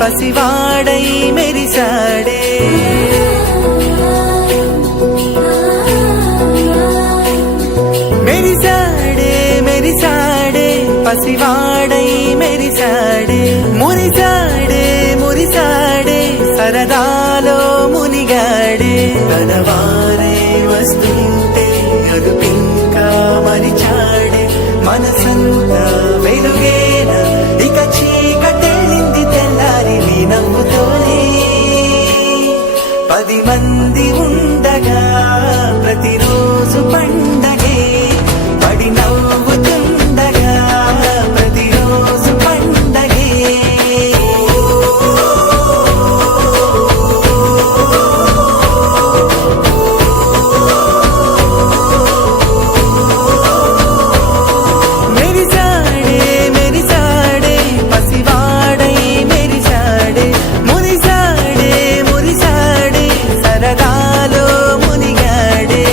పసివాడై మెరిసాడే మెరిసాడే మెరిసాడే పసివాడై మెరిసాడే మురిసాడే మురిసాడే సరదాలో మునిగాడే తన వారే వస్తుంటే అదుపింకా మరిచాడే మనసంతా వెలుగేన ఇక చీకటెళ్ళింది తెల్లారి నీ నవ్వుతోనే 10 మంది ఉండగా ప్రతిరోజు పండగే పడి నవ్వుతుండగా ప్రతిరోజు పండగే మెరిసాడే మెరిసాడే పసివాడై మెరిసాడే మురిసాడే మురిసాడే సరదాలో మునిగాడే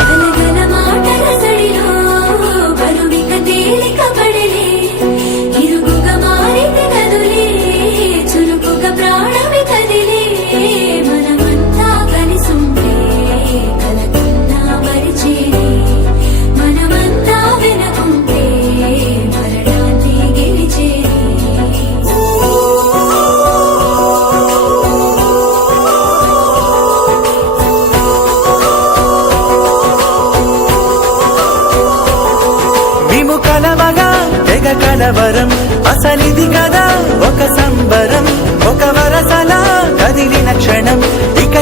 గలగల మాటల సడిలో బరువిక తేలిక పడలే ఇరుగుగా మారితే కదులే చురుకుగా ప్రాణమి కదిలే మనమంతా కలిసుంటే కలకన్నా మరిచేనే మనమంతా వెనకుంటే మరణాన్ని గెలిచేనే మేము కలవగా తెగ కలవరం అసలిది కదా ఒక సంబరం ఒక వరసలా కదిలిన క్షణం ఇక